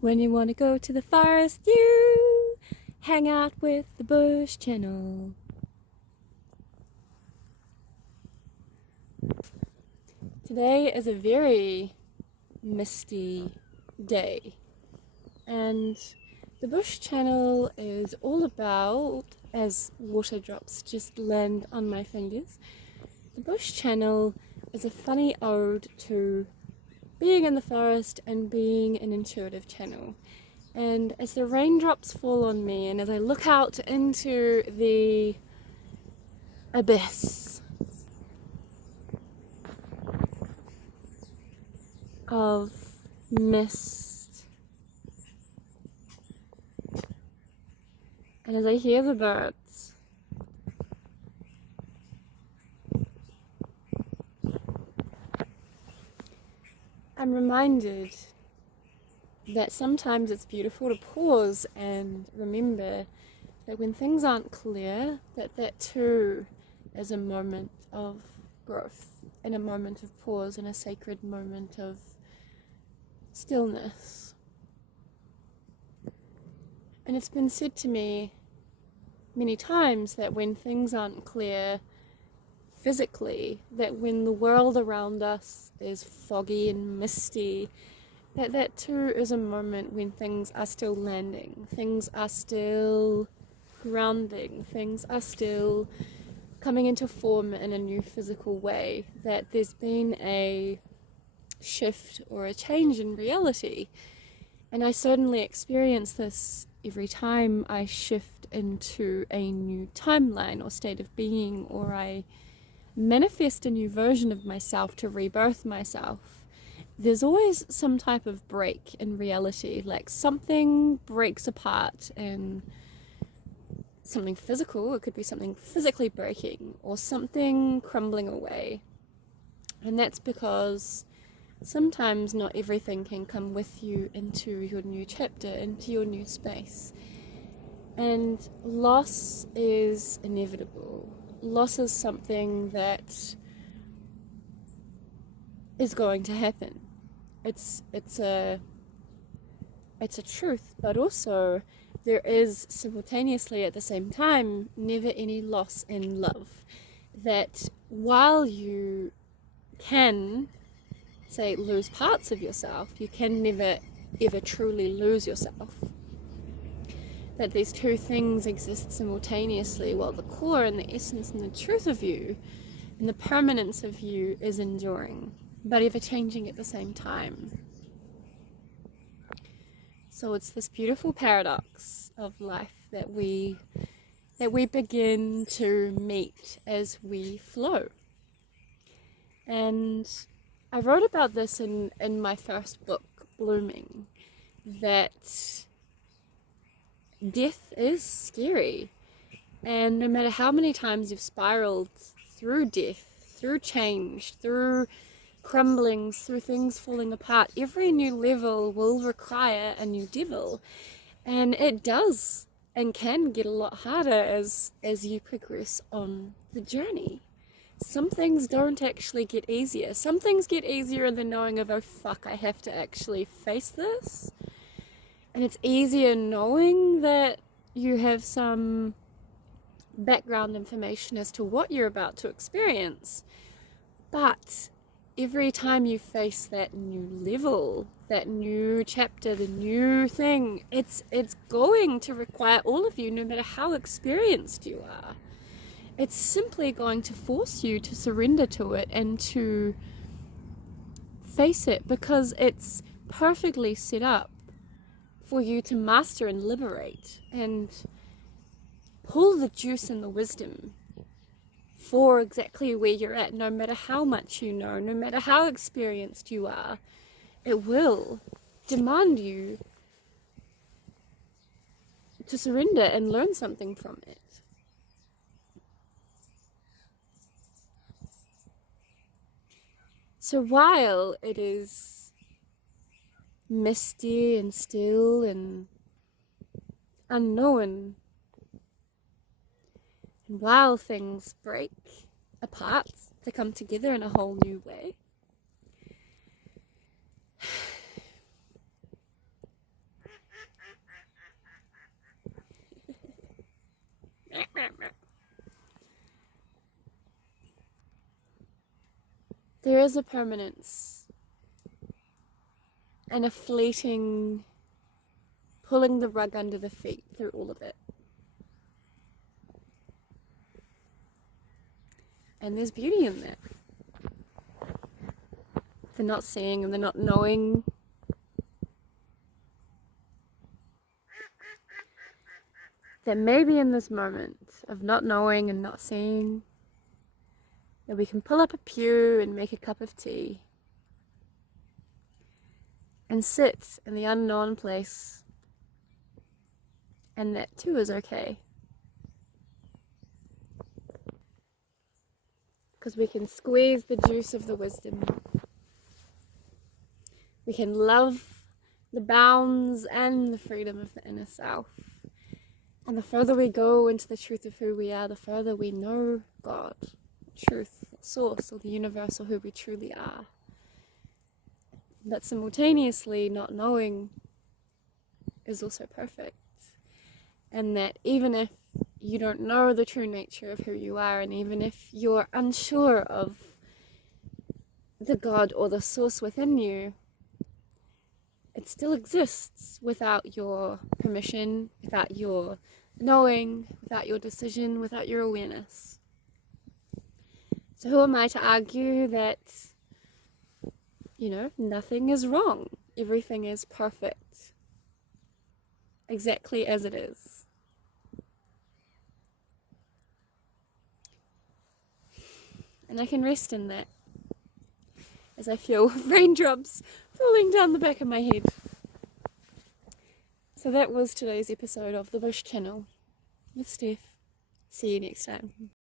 When you want to go to the forest, you hang out with the bush channel. Today is a very misty day, and the bush channel is all about, as water drops just land on my fingers, the bush channel is a funny ode to being in the forest and being an intuitive channel. And as the raindrops fall on me and as I look out into the abyss of mist, and as I hear the birds, I'm reminded that sometimes it's beautiful to pause and remember that when things aren't clear, that too is a moment of growth, and a moment of pause, and a sacred moment of stillness. And it's been said to me many times that when things aren't clear physically, that when the world around us is foggy and misty, that too is a moment when things are still landing, things are still grounding, things are still coming into form in a new physical way, that there's been a shift or a change in reality. And I certainly experience this every time I shift into a new timeline or state of being, or I manifest a new version of myself to rebirth myself. There's always some type of break in reality, like something breaks apart in something physical. It could be something physically breaking or something crumbling away. And that's because sometimes not everything can come with you into your new chapter, into your new space. And loss is inevitable. Loss is something that is going to happen. It's a truth, but also there is simultaneously at the same time never any loss in love. That while you can, say, lose parts of yourself, you can never ever truly lose yourself. That these two things exist simultaneously, while the core and the essence and the truth of you and the permanence of you is enduring, but ever changing at the same time. So it's this beautiful paradox of life that we begin to meet as we flow. And I wrote about this in my first book, Blooming, that death is scary, and no matter how many times you've spiraled through death, through change, through crumblings, through things falling apart, every new level will require a new devil, and it does and can get a lot harder as you progress on the journey. Some things don't actually get easier. Some things get easier in the knowing of, oh fuck, I have to actually face this. And it's easier knowing that you have some background information as to what you're about to experience. But every time you face that new level, that new chapter, the new thing, it's going to require all of you, no matter how experienced you are. It's simply going to force you to surrender to it and to face it, because it's perfectly set up for you to master and liberate and pull the juice and the wisdom for exactly where you're at. No matter how much you know, no matter how experienced you are, it will demand you to surrender and learn something from it. So while it is misty and still and unknown, and while things break apart to come together in a whole new way, is a permanence and a fleeting pulling the rug under the feet through all of it. And there's beauty in that. The not seeing and the not knowing. That maybe in this moment of not knowing and not seeing, that we can pull up a pew and make a cup of tea and sit in the unknown place, and that too is okay. Because we can squeeze the juice of the wisdom. We can love the bounds and the freedom of the inner self. And the further we go into the truth of who we are, the further we know God, truth, source, or the universe, or who we truly are. But simultaneously, not knowing is also perfect. And that even if you don't know the true nature of who you are, and even if you're unsure of the God or the source within you, it still exists without your permission, without your knowing, without your decision, without your awareness. So who am I to argue that, nothing is wrong? Everything is perfect, exactly as it is. And I can rest in that as I feel raindrops falling down the back of my head. So that was today's episode of the Bush Channel with Steph. See you next time.